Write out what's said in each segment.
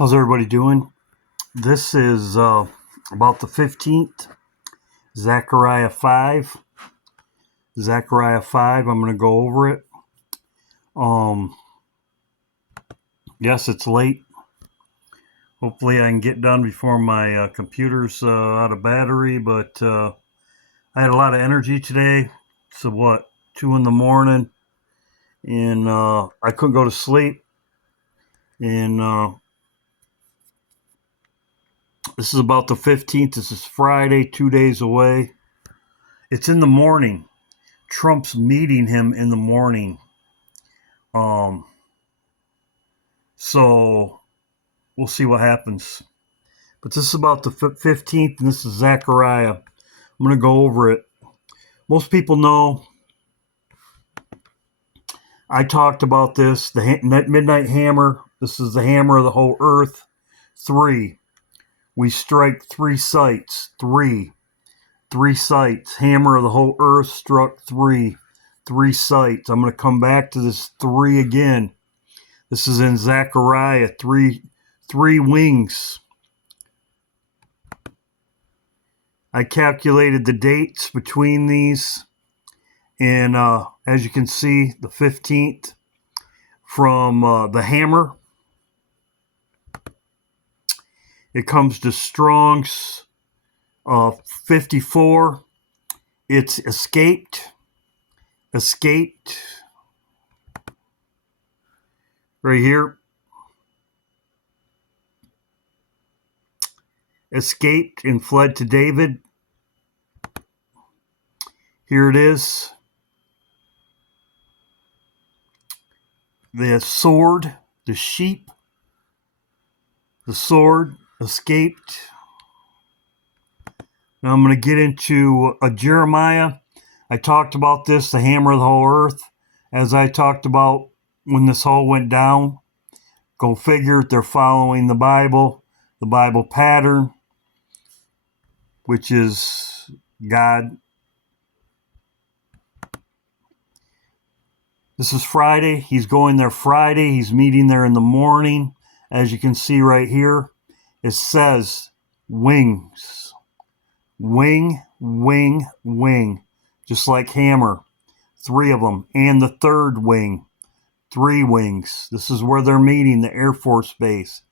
How's everybody doing? This is about the 15th, Zachariah 5. Zachariah 5, I'm going to go over it. Yes, it's late. Hopefully I can get done before my computer's out of battery, but I had a lot of energy today. So 2 in the morning, and I couldn't go to sleep. And this is about the 15th. This is Friday, 2 days away. It's in the morning. Trump's meeting him in the morning. So we'll see what happens. But this is about the 15th, and this is Zachariah. I'm going to go over it. Most people know I talked about this, the midnight hammer. This is the hammer of the whole earth. 3. We strike 3 sites. 3 sites. Hammer of the whole earth struck 3 sites. I'm going to come back to this 3 again. This is in Zechariah. 3 wings. I calculated the dates between these, and as you can see, the 15th from the hammer, it comes to Strong's 54. It's escaped right here. Escaped and fled to David. Here it is. The sword, the sheep, the sword escaped. Now I'm going to get into Jeremiah. I talked about this, the hammer of the whole earth, as I talked about when this all went down. Go figure, they're following the Bible pattern, which is God. This is Friday. He's going there Friday. He's meeting there in the morning. As you can see right here, it says wings. Wing, wing, wing. Just like hammer. 3 of them. And the 3rd wing. 3 wings. This is where they're meeting, the Air Force Base.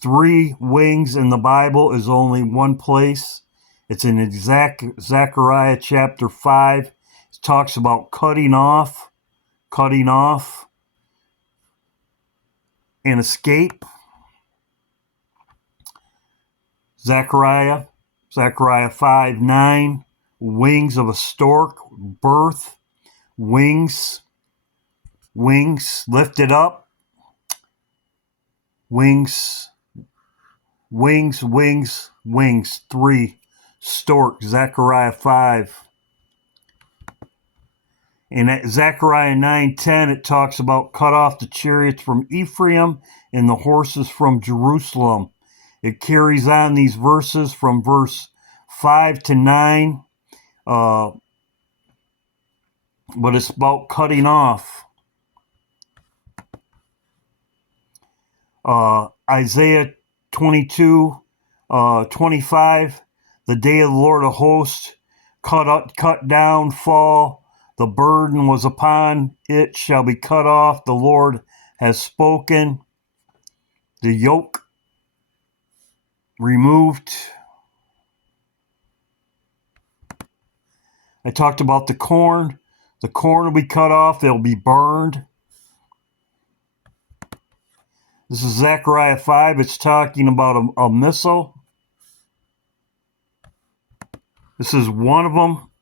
3 wings in the Bible is only one place. It's in Zechariah chapter 5. It talks about cutting off, and escape. Zechariah 5:9, wings of a stork, birth, wings lifted up, wings, 3, stork, Zechariah 5. And at Zechariah 9:10, it talks about cut off the chariots from Ephraim and the horses from Jerusalem. It carries on these verses from verse 5 to 9, but it's about cutting off. Isaiah 22:25, the day of the Lord of hosts, cut down, fall. The burden was upon it, shall be cut off. The Lord has spoken. The yoke removed. I talked about the corn. The corn will be cut off. They'll be burned. This is Zechariah 5. It's talking about a missile. This is one of them.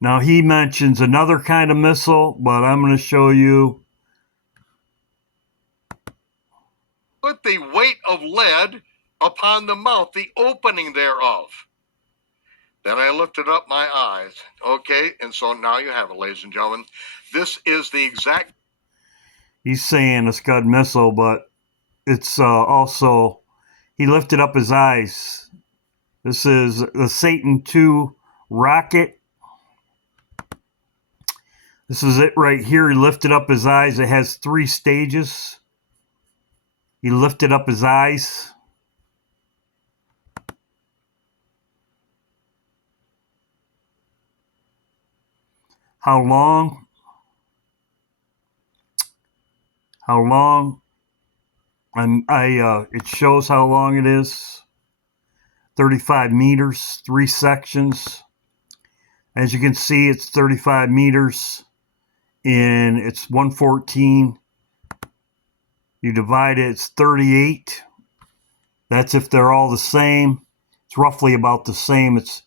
Now he mentions another kind of missile, but I'm going to show you. Put the weight of lead upon the mouth, the opening thereof. Then I lifted up my eyes. Okay, and so now you have it, ladies and gentlemen. This is the exact. He's saying a Scud missile, but it's also, he lifted up his eyes. This is the Satan II rocket. This is it right here. He lifted up his eyes. It has 3 stages. He lifted up his eyes. How long? How long? And it shows how long it is. 35 meters, 3 sections. As you can see, it's 35 meters and it's 114. You divide it, it's 38. That's if they're all the same. It's roughly about the same. It's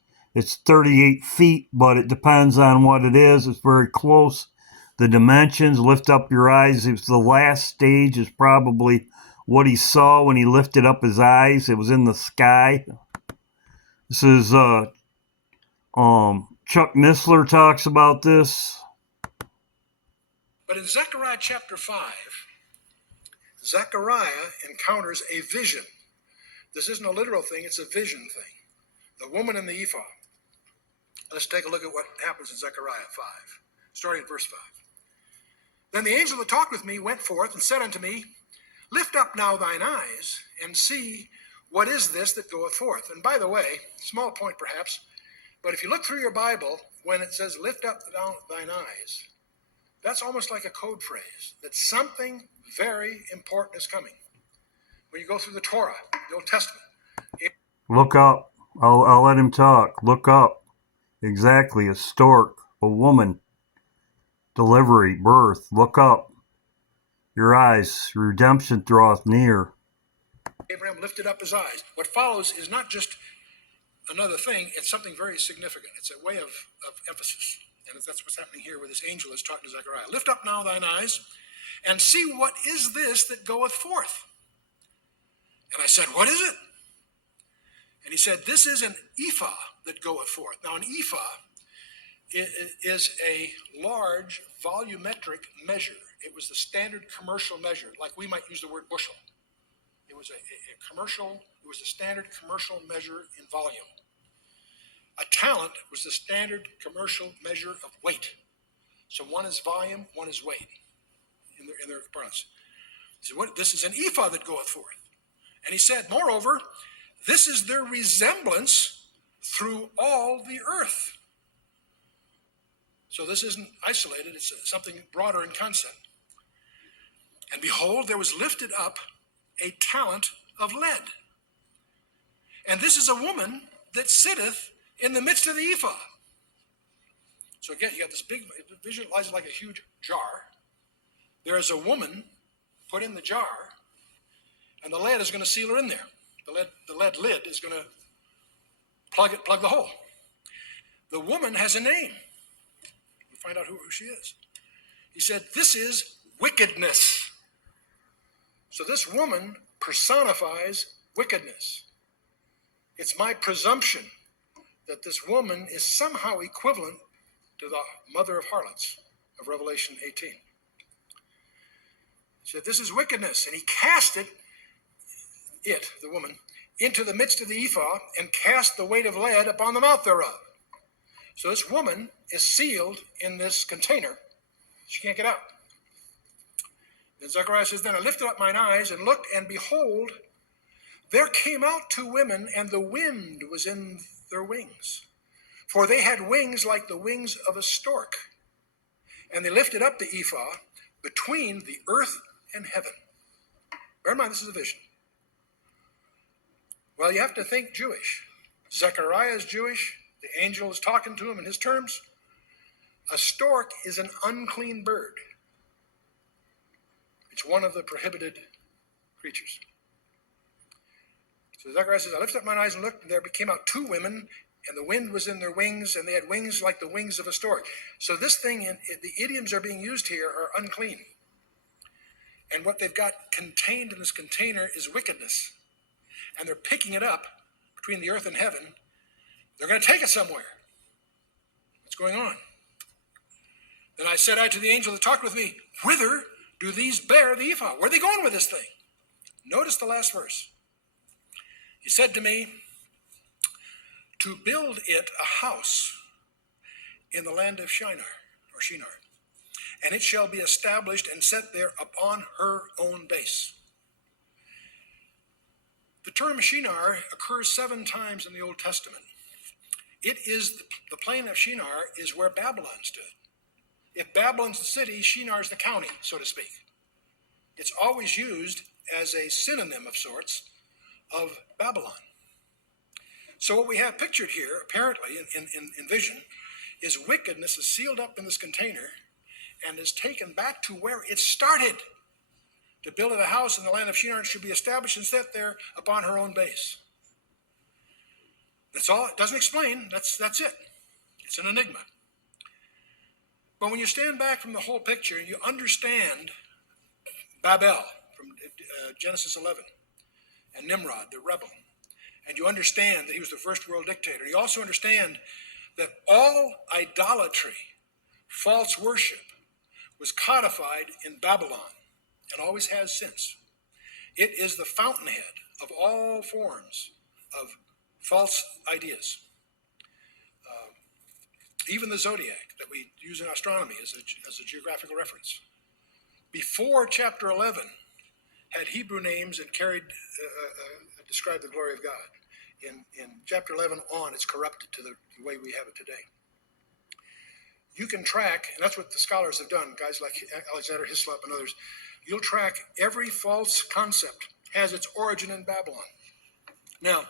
38 feet, but it depends on what it is. It's very close. The dimensions, lift up your eyes. It was the last stage is probably what he saw when he lifted up his eyes. It was in the sky. This is Chuck Missler talks about this. But in Zechariah chapter 5, Zechariah encounters a vision. This isn't a literal thing, it's a vision thing. The woman in the ephah. Let's take a look at what happens in Zechariah 5, starting at verse 5. Then the angel that talked with me went forth and said unto me, Lift up now thine eyes, and see what is this that goeth forth. And by the way, small point perhaps, but if you look through your Bible, when it says, Lift up thine eyes, that's almost like a code phrase, that something very important is coming. When you go through the Torah, the Old Testament. Look up. I'll let him talk. Look up. Exactly. A stork, a woman, delivery, birth. Look up. Your eyes, redemption draweth near. Abraham lifted up his eyes. What follows is not just another thing, it's something very significant. It's a way of emphasis. And that's what's happening here where this angel is talking to Zechariah. Lift up now thine eyes and see what is this that goeth forth. And I said, What is it? And he said, This is an ephah that goeth forth. Now, an ephah is a large volumetric measure. It was the standard commercial measure, like we might use the word bushel. It was it was the standard commercial measure in volume. A talent was the standard commercial measure of weight. So one is volume, one is weight in their parlance. He said, This is an ephah that goeth forth. And he said, Moreover, this is their resemblance through all the earth. So this isn't isolated, it's something broader in concept. And behold, there was lifted up a talent of lead. And this is a woman that sitteth in the midst of the ephah. So again, you got this big, it visualizes like a huge jar. There is a woman put in the jar, and the lead is going to seal her in there. The lead lid is going to plug the hole. The woman has a name. We'll find out who she is. He said, This is wickedness. So this woman personifies wickedness. It's my presumption that this woman is somehow equivalent to the mother of harlots of Revelation 18. He said, This is wickedness. And he cast the woman, into the midst of the ephah and cast the weight of lead upon the mouth thereof. So this woman is sealed in this container. She can't get out. Then Zechariah says, Then I lifted up mine eyes and looked, and behold, there came out two women, and the wind was in their wings. For they had wings like the wings of a stork. And they lifted up the ephah between the earth and heaven. Bear in mind, this is a vision. Well, you have to think Jewish. Zechariah is Jewish. The angel is talking to him in his terms. A stork is an unclean bird. It's one of the prohibited creatures. So Zechariah says, I lifted up mine eyes and looked, and there came out two women, and the wind was in their wings, and they had wings like the wings of a stork. So this thing, the idioms are being used here are unclean. And what they've got contained in this container is wickedness. And they're picking it up between the earth and heaven. They're going to take it somewhere. What's going on? Then I said to the angel that talked with me, Whither do these bear the ephah? Where are they going with this thing? Notice the last verse. He said to me, To build it a house in the land of Shinar, and it shall be established and set there upon her own base. term Shinar occurs 7 times in the Old Testament. It is the plain of Shinar is where Babylon stood. If Babylon's the city, Shinar's the county, so to speak. It's always used as a synonym of sorts of Babylon. So what we have pictured here, apparently, in vision, is wickedness is sealed up in this container and is taken back to where it started. To build a house in the land of Shinar should be established and set there upon her own base. That's all. It doesn't explain. That's it. It's an enigma. But when you stand back from the whole picture, you understand Babel from Genesis 11 and Nimrod, the rebel. And you understand that he was the first world dictator. You also understand that all idolatry, false worship, was codified in Babylon and always has since. It is the fountainhead of all forms of false ideas. Even the zodiac that we use in astronomy as a geographical reference. Before chapter 11 had Hebrew names and described the glory of God. In chapter 11 on, it's corrupted to the way we have it today. You can track, and that's what the scholars have done, guys like Alexander Hislop and others. You'll track every false concept has its origin in Babylon. Now,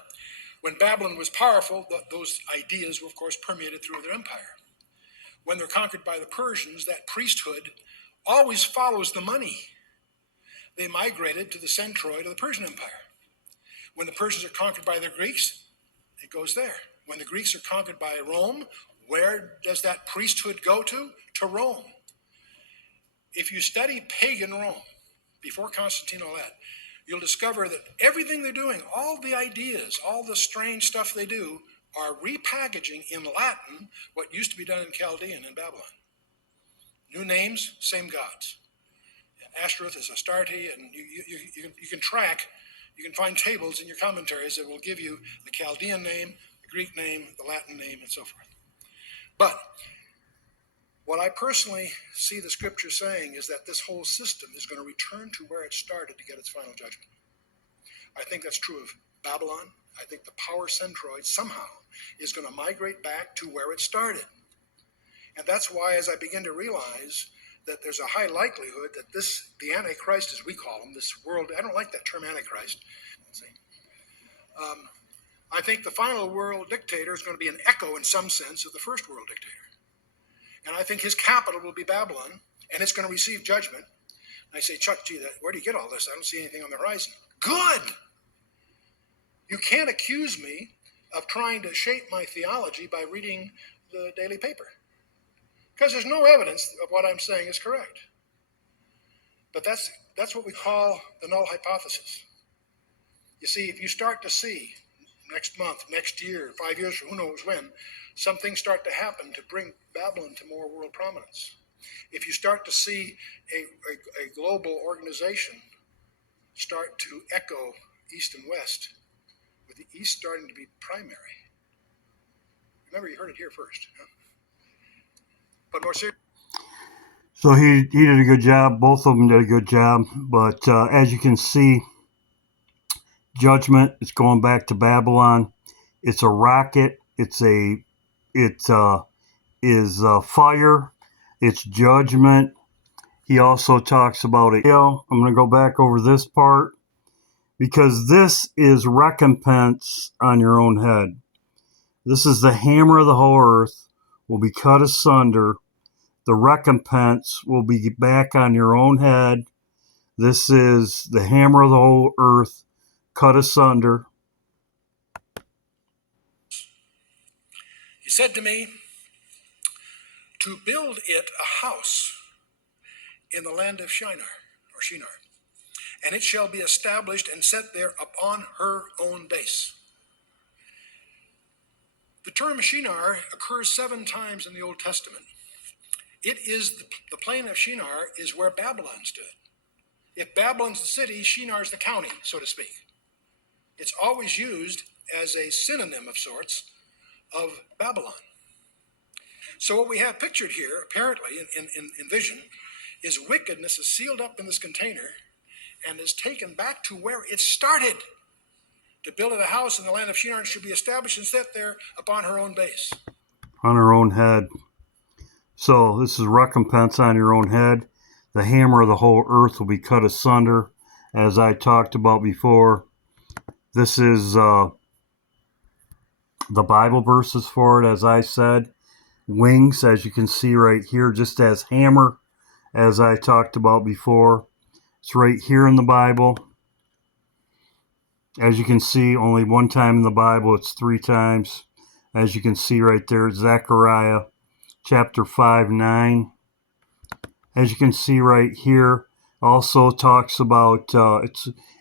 when Babylon was powerful, those ideas were, of course, permeated through their empire. When they're conquered by the Persians, that priesthood always follows the money. They migrated to the centroid of the Persian Empire. When the Persians are conquered by the Greeks, it goes there. When the Greeks are conquered by Rome, where does that priesthood go to? To Rome. If you study pagan Rome, before Constantine, all that, you'll discover that everything they're doing, all the ideas, all the strange stuff they do, are repackaging in Latin what used to be done in Chaldean in Babylon. New names, same gods. And Ashtoreth is Astarte, and you can track, you can find tables in your commentaries that will give you the Chaldean name, the Greek name, the Latin name, and so forth. But what I personally see the scripture saying is that this whole system is going to return to where it started to get its final judgment. I think that's true of Babylon. I think the power centroid somehow is going to migrate back to where it started. And that's why, as I begin to realize that there's a high likelihood that the Antichrist, as we call him, this world, I don't like that term Antichrist. I think the final world dictator is going to be an echo in some sense of the first world dictator. And I think his capital will be Babylon, and it's going to receive judgment. And I say, Chuck, gee, where do you get all this? I don't see anything on the horizon. Good! You can't accuse me of trying to shape my theology by reading the daily paper, because there's no evidence of what I'm saying is correct. But that's what we call the null hypothesis. You see, if you start to see next month, next year, 5 years, who knows when, some things start to happen to bring Babylon to more world prominence. If you start to see a global organization start to echo east and west, with the east starting to be primary. Remember, you heard it here first. Huh? But more serious. So he did a good job. Both of them did a good job. But as you can see, judgment is going back to Babylon. It's a rocket. It is fire. It's judgment. He also talks about it. I'm going to go back over this part, because this is recompense on your own head. This is the hammer of the whole earth will be cut asunder. The recompense will be back on your own head. This is the hammer of the whole earth cut asunder. He said to me, to build it a house in the land of Shinar, and it shall be established and set there upon her own base. The term Shinar occurs 7 times in the Old Testament. It is the plain of Shinar is where Babylon stood. If Babylon's the city, Shinar's the county, so to speak. It's always used as a synonym of sorts of Babylon. So what we have pictured here, apparently, in vision, is wickedness is sealed up in this container and is taken back to where it started. to build a house in the land of Shinar, and should be established and set there upon her own base. On her own head. So this is recompense on your own head. The hammer of the whole earth will be cut asunder, as I talked about before. This is the Bible verses for it, as I said. Wings, as you can see right here, just as hammer, as I talked about before. It's right here in the Bible. As you can see, only one time in the Bible, it's 3 times. As you can see right there, Zachariah chapter 5:9. As you can see right here, also talks about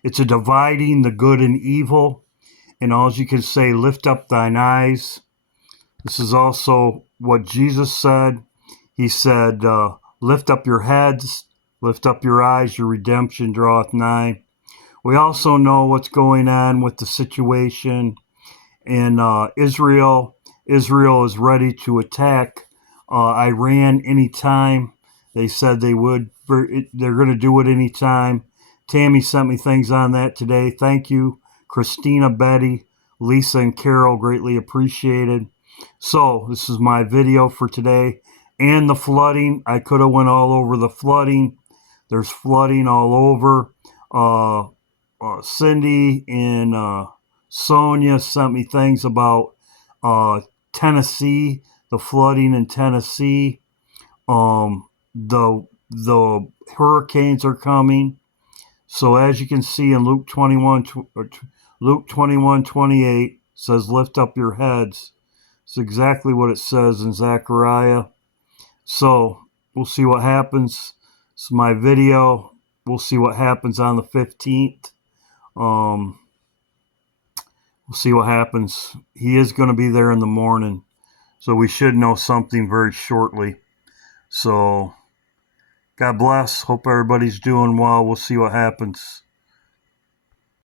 it's a dividing the good and evil. And all you can say, lift up thine eyes. This is also what Jesus said. He said, lift up your heads, lift up your eyes, your redemption draweth nigh. We also know what's going on with the situation in Israel. Israel is ready to attack Iran anytime. They said they would. They're going to do it anytime. Tammy sent me things on that today. Thank you, Christina, Betty, Lisa, and Carol. Greatly appreciated. So this is my video for today. And the flooding. I could have went all over the flooding. There's flooding all over. Cindy and Sonia sent me things about Tennessee, the flooding in Tennessee. The hurricanes are coming. So as you can see in Luke 21:28 says, lift up your heads. It's exactly what it says in Zachariah. So we'll see what happens. It's my video. We'll see what happens on the 15th. We'll see what happens. He is going to be there in the morning. So we should know something very shortly. So God bless. Hope everybody's doing well. We'll see what happens.